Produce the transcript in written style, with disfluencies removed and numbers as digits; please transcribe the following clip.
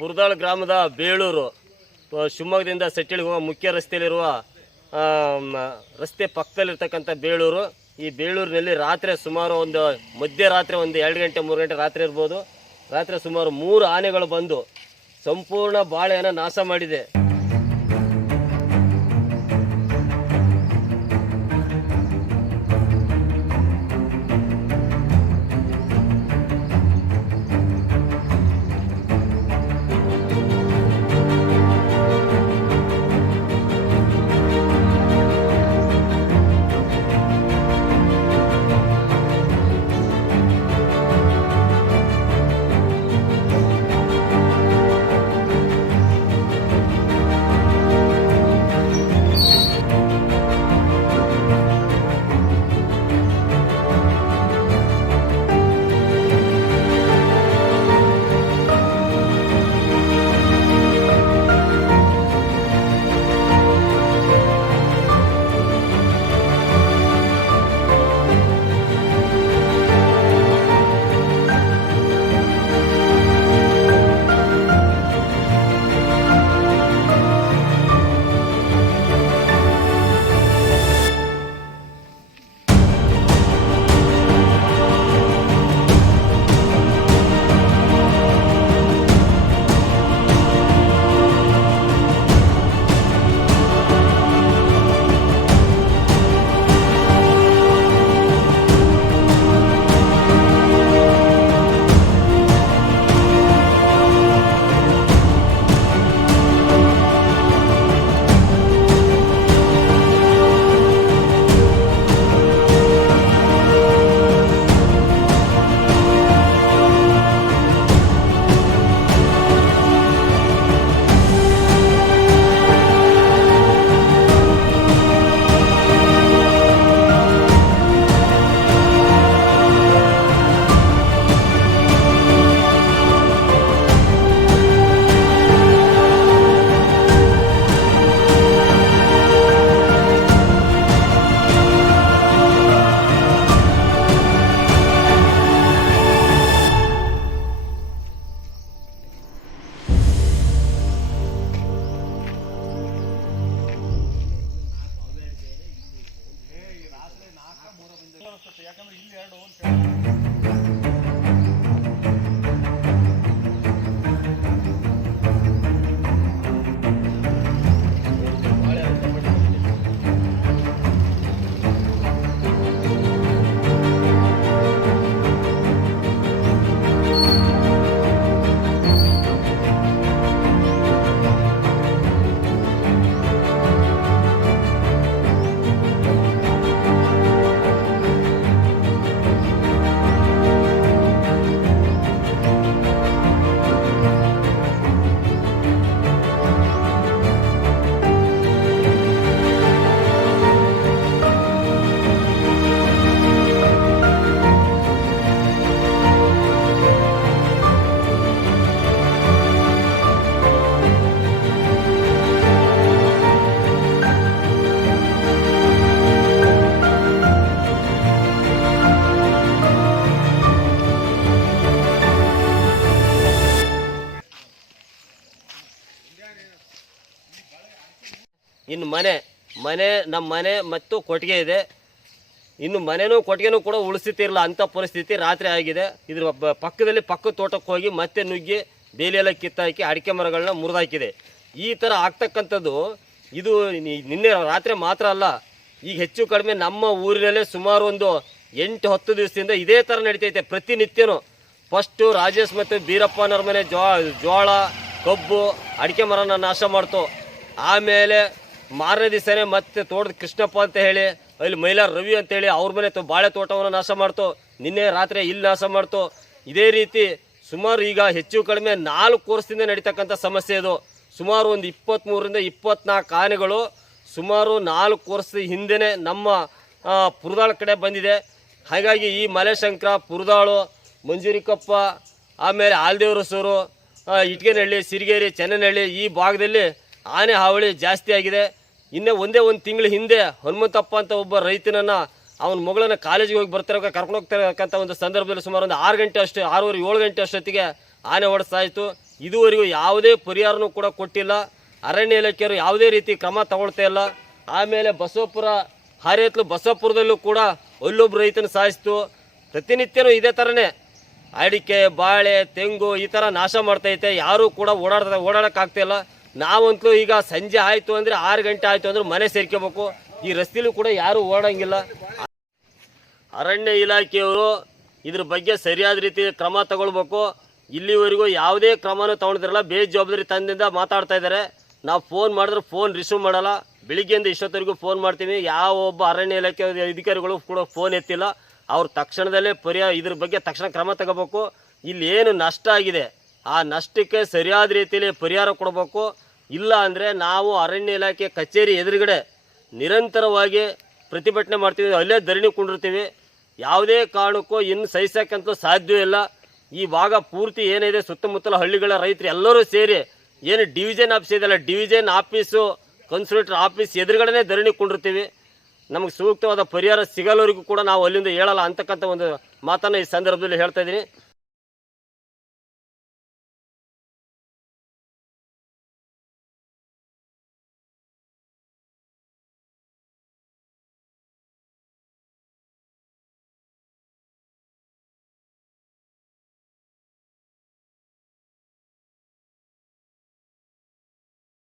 ಪುರದಾಳ ಗ್ರಾಮದ ಬೇಳೂರು ಶಿವಮೊಗ್ಗದಿಂದ ಸೆಟ್ಟಿಳಿಗೆ ಹೋಗುವ ಮುಖ್ಯ ರಸ್ತೆಯಲ್ಲಿರುವ ರಸ್ತೆ ಪಕ್ಕದಲ್ಲಿರ್ತಕ್ಕಂಥ ಬೇಳೂರು. ಈ ಬೇಳೂರಿನಲ್ಲಿ ರಾತ್ರಿ ಸುಮಾರು ಒಂದು ಮಧ್ಯರಾತ್ರಿ ಒಂದು 2 ಗಂಟೆ 3 ಗಂಟೆ ರಾತ್ರಿ ಇರ್ಬೋದು. ರಾತ್ರಿ ಸುಮಾರು 3 ಆನೆಗಳು ಬಂದು ಸಂಪೂರ್ಣ ಬಾಳೆಯನ್ನು ನಾಶ ಮಾಡಿದೆ. ಇನ್ನು ನಮ್ಮ ಮನೆ ಮತ್ತು ಕೊಟ್ಟಿಗೆ ಇದೆ. ಇನ್ನು ಮನೆನೂ ಕೊಟ್ಟಿಗೆನೂ ಕೂಡ ಉಳಿಸ್ತಿರಲಿಲ್ಲ ಅಂಥ ಪರಿಸ್ಥಿತಿ ರಾತ್ರಿ ಆಗಿದೆ. ಇದ್ರ ಪಕ್ಕದಲ್ಲಿ ಪಕ್ಕದ ತೋಟಕ್ಕೆ ಹೋಗಿ ಮತ್ತೆ ನುಗ್ಗಿ ಬೇಲಿಯೆಲ್ಲ ಕಿತ್ತಾಕಿ ಅಡಿಕೆ ಮರಗಳನ್ನ ಮುರಿದಾಕಿದೆ. ಈ ಥರ ಆಗ್ತಕ್ಕಂಥದ್ದು ಇದು ನಿನ್ನೆ ರಾತ್ರಿ ಮಾತ್ರ ಅಲ್ಲ, ಈಗ ಹೆಚ್ಚು ಕಡಿಮೆ ನಮ್ಮ ಊರಿನಲ್ಲೇ ಸುಮಾರು ಒಂದು 8-10 ದಿವಸದಿಂದ ಇದೇ ಥರ ನಡೀತೈತೆ ಪ್ರತಿನಿತ್ಯನೂ. ಫಸ್ಟು ರಾಜೇಶ್ ಮತ್ತು ಬೀರಪ್ಪನವ್ರ ಮನೆ ಜೋಳ ಕಬ್ಬು ಅಡಿಕೆ ಮರನ ನಾಶ ಮಾಡ್ತು. ಆಮೇಲೆ ಮಾರನೇ ದಿವಸನೇ ಮತ್ತೆ ತೋಟದ ಕೃಷ್ಣಪ್ಪ ಅಂತ ಹೇಳಿ ಅಲ್ಲಿ ಮೈಲಾರ ರವಿ ಅಂತೇಳಿ ಅವ್ರ ಮನೆ ಬಾಳೆ ತೋಟವನ್ನು ನಾಶ ಮಾಡ್ತು. ನಿನ್ನೆ ರಾತ್ರಿ ಇಲ್ಲಿ ನಾಶ ಮಾಡ್ತು. ಇದೇ ರೀತಿ ಸುಮಾರು ಈಗ ಹೆಚ್ಚು ಕಡಿಮೆ 4 ವರ್ಷದಿಂದ ನಡೀತಕ್ಕಂಥ ಸಮಸ್ಯೆ ಇದು. ಸುಮಾರು ಒಂದು 23ರಿಂದ 24 ಆನೆಗಳು ಸುಮಾರು 4 ವರ್ಷದ ಹಿಂದೆನೇ ನಮ್ಮ ಪುರದಾಳ ಕಡೆ ಬಂದಿದೆ. ಹಾಗಾಗಿ ಈ ಮಲೆಶಂಕರ, ಪುರದಾಳು, ಮಂಜೂರಿಕೊಪ್ಪ, ಆಮೇಲೆ ಆಲ್ದೇವರಸೂರು, ಇಟ್ಗೆನಹಳ್ಳಿ, ಸಿರಿಗೇರಿ, ಚೆನ್ನನಹಳ್ಳಿ ಈ ಭಾಗದಲ್ಲಿ ಆನೆ ಹಾವಳಿ ಜಾಸ್ತಿ ಆಗಿದೆ. ಇನ್ನೇ ಒಂದೇ ಒಂದು ತಿಂಗಳ ಹಿಂದೆ ಹನುಮಂತಪ್ಪ ಅಂತ ಒಬ್ಬ ರೈತನನ್ನು ಅವನ ಮಗಳನ್ನ ಕಾಲೇಜಿಗೆ ಹೋಗಿ ಬರ್ತಿರೋ ಕರ್ಕೊಂಡು ಹೋಗ್ತಿರತಕ್ಕಂಥ ಒಂದು ಸಂದರ್ಭದಲ್ಲಿ ಸುಮಾರು ಒಂದು 6 ಗಂಟೆ ಅಷ್ಟು 6:30 7 ಗಂಟೆ ಅಷ್ಟೊತ್ತಿಗೆ ಆನೆ ಓಡಿಸ್ತಾಯಿತ್ತು. ಇದುವರೆಗೂ ಯಾವುದೇ ಪರಿಹಾರನೂ ಕೂಡ ಕೊಟ್ಟಿಲ್ಲ. ಅರಣ್ಯ ಇಲಾಖೆಯವರು ಯಾವುದೇ ರೀತಿ ಕ್ರಮ ತಗೊಳ್ತಾ ಇಲ್ಲ. ಆಮೇಲೆ ಬಸವಪುರ ಹಾರೇತ್ಲು ಬಸವಪುರದಲ್ಲೂ ಕೂಡ ಅಲ್ಲೊಬ್ಬರು ರೈತನ ಸಾಯಿಸ್ತು. ಪ್ರತಿನಿತ್ಯನೂ ಇದೇ ಥರನೇ ಅಡಿಕೆ, ಬಾಳೆ, ತೆಂಗು ಈ ಥರ ನಾಶ ಮಾಡ್ತೈತೆ. ಯಾರೂ ಕೂಡ ಓಡಾಡೋಕ್ಕಾಗ್ತಾಯಿಲ್ಲ. ನಾವಂತೂ ಈಗ ಸಂಜೆ ಆಯಿತು ಅಂದರೆ 6 ಗಂಟೆ ಆಯಿತು ಅಂದ್ರೆ ಮನೆ ಸೇರ್ಕೋಬೇಕು. ಈ ರಸ್ತೆಲೂ ಕೂಡ ಯಾರೂ ಓಡಂಗಿಲ್ಲ. ಅರಣ್ಯ ಇಲಾಖೆಯವರು ಇದ್ರ ಬಗ್ಗೆ ಸರಿಯಾದ ರೀತಿ ಕ್ರಮ ತಗೊಳ್ಬೇಕು. ಇಲ್ಲಿವರೆಗೂ ಯಾವುದೇ ಕ್ರಮನೂ ತಗೊಂಡಿರಲ್ಲ. ಬೇಜವಾಬ್ದಾರಿ ತಂದಿಂದ ಮಾತಾಡ್ತಾ ಇದ್ದಾರೆ. ನಾವು ಫೋನ್ ಮಾಡಿದ್ರೆ ಫೋನ್ ರಿಸೀವ್ ಮಾಡಲ್ಲ. ಬೆಳಿಗ್ಗೆಯಿಂದ ಇಷ್ಟೊತ್ತವರೆಗೂ ಫೋನ್ ಮಾಡ್ತೀವಿ. ಯಾವ ಒಬ್ಬ ಅರಣ್ಯ ಇಲಾಖೆ ಅಧಿಕಾರಿಗಳು ಕೂಡ ಫೋನ್ ಎತ್ತಿಲ್ಲ. ಅವ್ರು ತಕ್ಷಣದಲ್ಲೇ ಇದ್ರ ಬಗ್ಗೆ ತಕ್ಷಣ ಕ್ರಮ ತಗೋಬೇಕು. ಇಲ್ಲಿ ಏನು ನಷ್ಟ ಆಗಿದೆ ಆ ನಷ್ಟಕ್ಕೆ ಸರಿಯಾದ ರೀತಿಯಲ್ಲಿ ಪರಿಹಾರ ಕೊಡಬೇಕು. ಇಲ್ಲ ಅಂದರೆ ನಾವು ಅರಣ್ಯ ಇಲಾಖೆ ಕಚೇರಿ ಎದುರುಗಡೆ ನಿರಂತರವಾಗಿ ಪ್ರತಿಭಟನೆ ಮಾಡ್ತೀವಿ, ಅಲ್ಲೇ ಧರಣಿ ಕುಂಡಿರ್ತೀವಿ. ಯಾವುದೇ ಕಾರಣಕ್ಕೂ ಇನ್ನು ಸಹಿಸೋಕ್ಕಂತೂ ಸಾಧ್ಯವೇ ಇಲ್ಲ. ಈ ಭಾಗ ಪೂರ್ತಿ ಏನಿದೆ ಸುತ್ತಮುತ್ತಲ ಹಳ್ಳಿಗಳ ರೈತರು ಎಲ್ಲರೂ ಸೇರಿ ಏನು ಡಿವಿಷನ್ ಆಫೀಸ್ ಇದೆಯಲ್ಲ, ಡಿವಿಷನ್ ಆಫೀಸು ಕನ್ಸುಲೇಟರ್ ಆಫೀಸ್ ಎದುರುಗಡೆ ಧರಣಿ ಕುಂಡಿರ್ತೀವಿ. ನಮಗೆ ಸೂಕ್ತವಾದ ಪರಿಹಾರ ಸಿಗಲ್ಲವರೆಗೂ ಕೂಡ ನಾವು ಅಲ್ಲಿಂದ ಹೇಳಲ್ಲ ಅಂತಕ್ಕಂಥ ಒಂದು ಮಾತನ್ನು ಈ ಸಂದರ್ಭದಲ್ಲಿ ಹೇಳ್ತಾ ಇದ್ದೀನಿ.